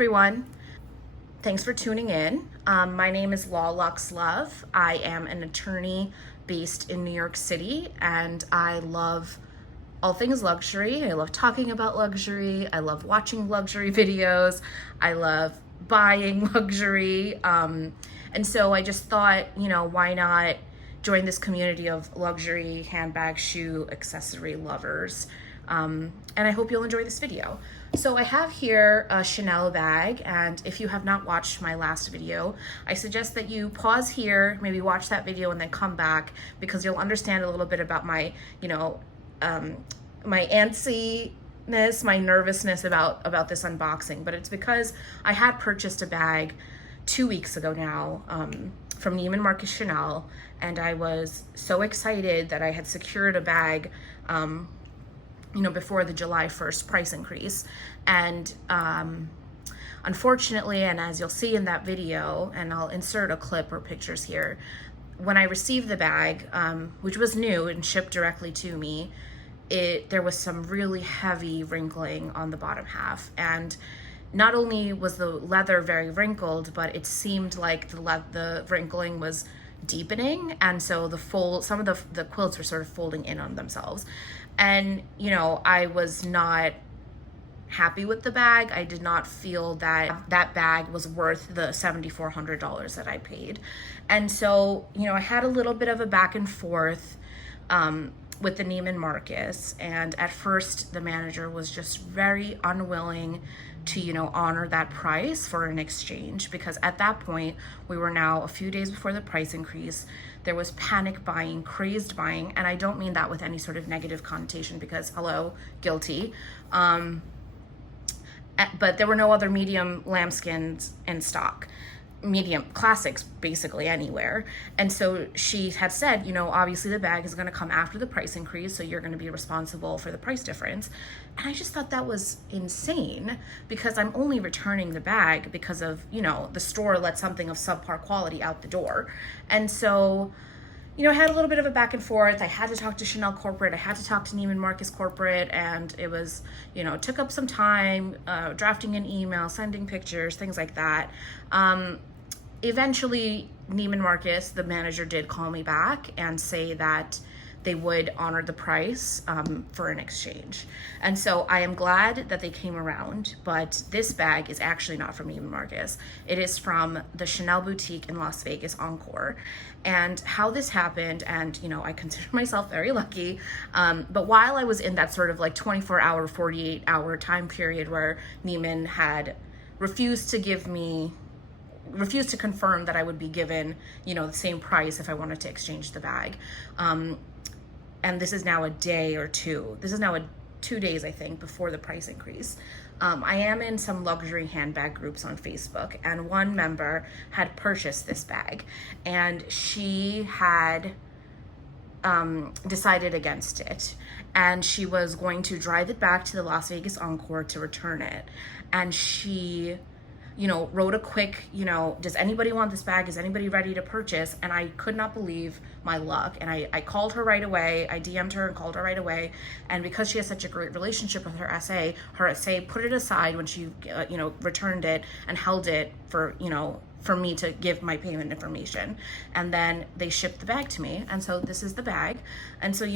everyone. Thanks for tuning in. My name is Law Lux Love. I am an attorney based in New York City, and I love all things luxury. I love talking about luxury. I love watching luxury videos. I love buying luxury. And so I just thought, why not join this community of luxury handbag, shoe, accessory lovers. And I hope you'll enjoy this video. So I have here a Chanel bag, and if you have not watched my last video, I suggest that you pause here, maybe watch that video and then come back, because you'll understand a little bit about my, my antsiness, my nervousness about this unboxing. But it's because I had purchased a bag 2 weeks ago now from Neiman Marcus Chanel, and I was so excited that I had secured a bag before the July 1st price increase. And unfortunately, and as you'll see in that video, and I'll insert a clip or pictures here, when I received the bag, which was new and shipped directly to me, there was some really heavy wrinkling on the bottom half. And not only was the leather very wrinkled, but it seemed like the wrinkling was deepening, and so some of the quilts were sort of folding in on themselves. And I was not happy with the bag. I did not feel that that bag was worth the $7,400 that I paid. And so I had a little bit of a back and forth with the Neiman Marcus, and at first the manager was just very unwilling to honor that price for an exchange, because at that point we were now a few days before the price increase. There was panic buying, crazed buying, and I don't mean that with any sort of negative connotation, because hello, guilty. But there were no other medium lambskins in stock, medium classics basically anywhere. And so she had said, obviously the bag is going to come after the price increase, so you're going to be responsible for the price difference. And I just thought that was insane, because I'm only returning the bag because of, the store let something of subpar quality out the door. And so I had a little bit of a back and forth. I had to talk to Chanel corporate. I had to talk to Neiman Marcus corporate, and it was, it took up some time, drafting an email, sending pictures, things like that. Eventually, Neiman Marcus, the manager, did call me back and say that they would honor the price for an exchange. And so I am glad that they came around, but this bag is actually not from Neiman Marcus. It is from the Chanel boutique in Las Vegas, Encore. And how this happened, and I consider myself very lucky, but while I was in that sort of like 24-hour, 48-hour time period where Neiman had refused to confirm that I would be given, the same price if I wanted to exchange the bag. And this is now a day or two. This is now 2 days, I think, before the price increase. I am in some luxury handbag groups on Facebook, and one member had purchased this bag, and she had decided against it. And she was going to drive it back to the Las Vegas Encore to return it. And she wrote a quick, does anybody want this bag? Is anybody ready to purchase? And I could not believe my luck. And I called her right away. I DM'd her and called her right away. And because she has such a great relationship with her SA put it aside when she, returned it and held it for me to give my payment information. And then they shipped the bag to me. And so this is the bag. And so,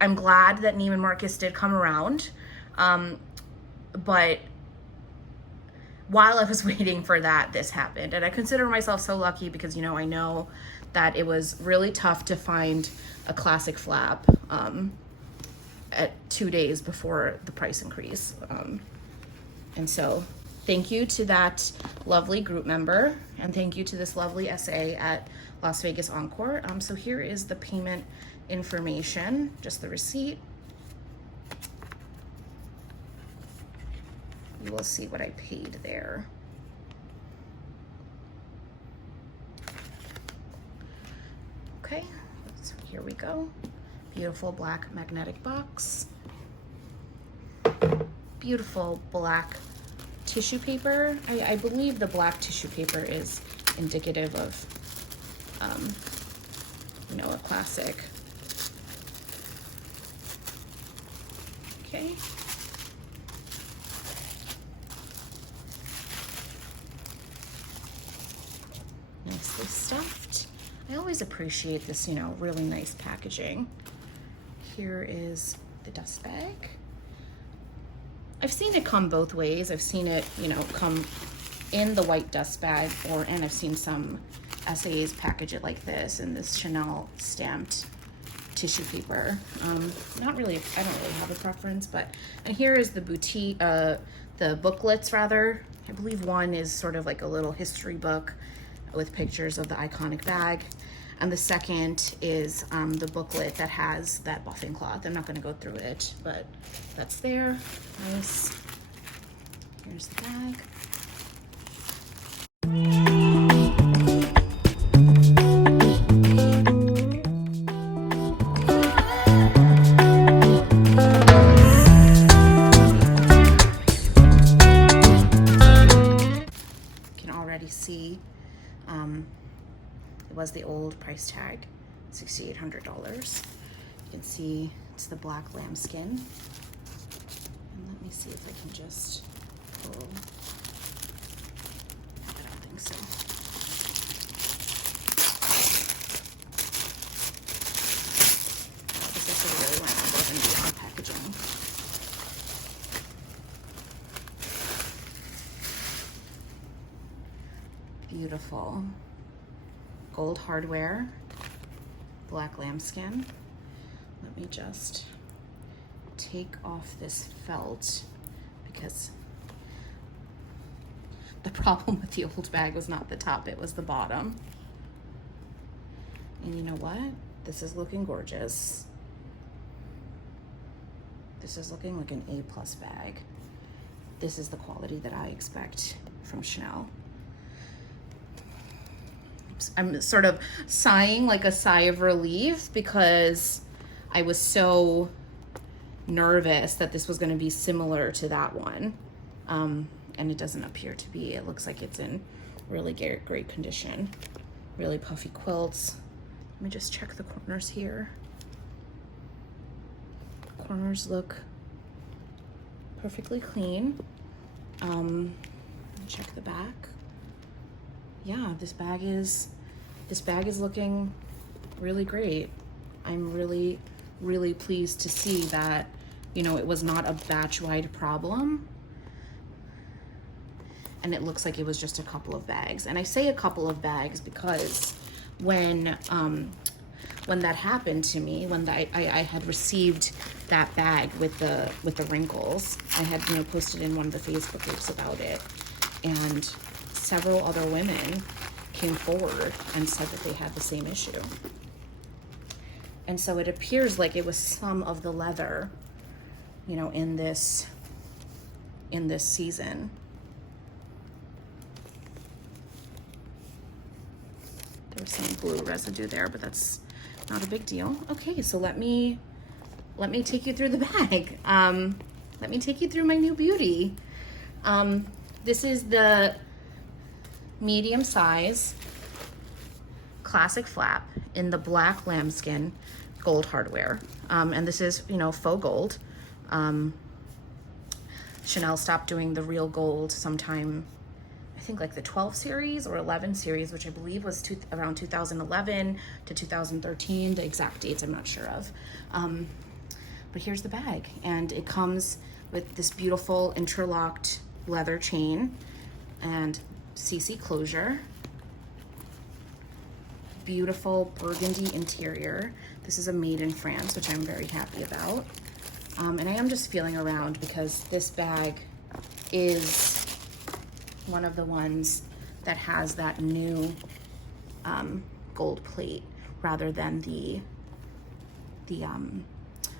I'm glad that Neiman Marcus did come around. But while I was waiting for that, this happened. And I consider myself so lucky because, I know that it was really tough to find a classic flap at 2 days before the price increase. And so thank you to that lovely group member, and thank you to this lovely SA at Las Vegas Encore. So here is the payment information, just the receipt. You will see what I paid there. Okay, so here we go. Beautiful black magnetic box. Beautiful black tissue paper. I believe the black tissue paper is indicative of, a classic. Okay. nicely stuffed. I always appreciate this, you know, really nice packaging. Here is the dust bag. I've seen it come both ways. I've seen it, you know, come in the white dust bag, and I've seen some SAs package it like this in this Chanel stamped tissue paper. Not really, I don't really have a preference, but, and here is the boutique, the booklets rather. I believe one is sort of like a little history book with pictures of the iconic bag. And the second is the booklet that has that buffing cloth. I'm not gonna go through it, but that's there, nice. Here's the bag. See, it was the old price tag, $6,800. You can see it's the black lambskin. And let me see if I can just pull. I don't think so. This is really went above and beyond packaging. Beautiful gold hardware, black lambskin. Let me just take off this felt because the problem with the old bag was not the top, it was the bottom. And you know what? This is looking gorgeous. This is looking like an A+ bag. This is the quality that I expect from Chanel. I'm sort of sighing like a sigh of relief because I was so nervous that this was going to be similar to that one. And it doesn't appear to be. It looks like it's in really great condition. Really puffy quilts. Let me just check the corners here. Corners look perfectly clean. Check the back. Yeah, this bag is looking really great. I'm really pleased to see that, you know, it was not a batch-wide problem. And it looks like it was just a couple of bags. And I say a couple of bags because when that happened to me, when I had received that bag with the wrinkles, I had, you know, posted in one of the Facebook groups about it, and several other women came forward and said that they had the same issue. And so it appears like it was some of the leather, you know, in this season. There was some glue residue there, but that's not a big deal. Okay, so let me take you through the bag. Let me take you through my new beauty. This is the medium size classic flap in the black lambskin gold hardware. And this is, you know, faux gold. Chanel stopped doing the real gold sometime, I think like the 12 series or 11 series, which I believe was around 2011 to 2013. The exact dates I'm not sure of. But here's the bag, and it comes with this beautiful interlocked leather chain and CC closure. Beautiful burgundy interior. This is a made in France, which I'm very happy about. And I am just feeling around because this bag is one of the ones that has that new gold plate rather than the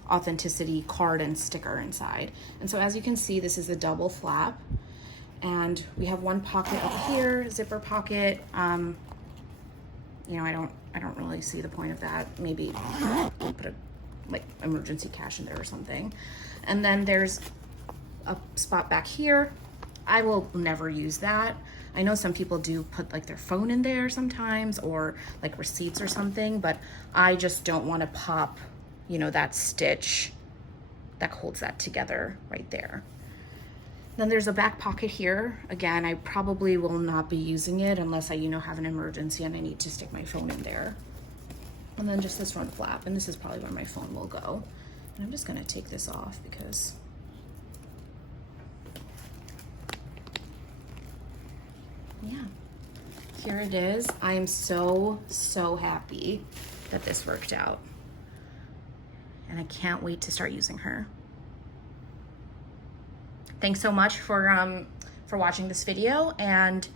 authenticity card and sticker inside. And so as you can see, this is a double flap, and we have one pocket up here, zipper pocket. You know, I don't really see the point of that. Maybe put a like emergency cash in there or something. And then there's a spot back here. I will never use that. I know some people do put like their phone in there sometimes, or like receipts or something, but I just don't want to pop, you know, that stitch that holds that together right there. Then there's a back pocket here. Again, I probably will not be using it unless I, have an emergency and I need to stick my phone in there. And then just this front flap, and this is probably where my phone will go. And I'm just gonna take this off because yeah, here it is. I am so happy that this worked out. And I can't wait to start using her. Thanks so much for watching this video, and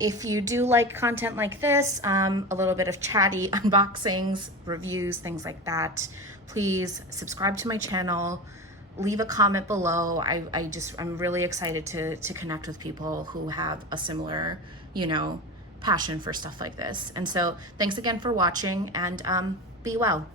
if you do like content like this, a little bit of chatty unboxings, reviews, things like that, please subscribe to my channel, leave a comment below. I'm really excited to connect with people who have a similar, passion for stuff like this. And so thanks again for watching, and be well.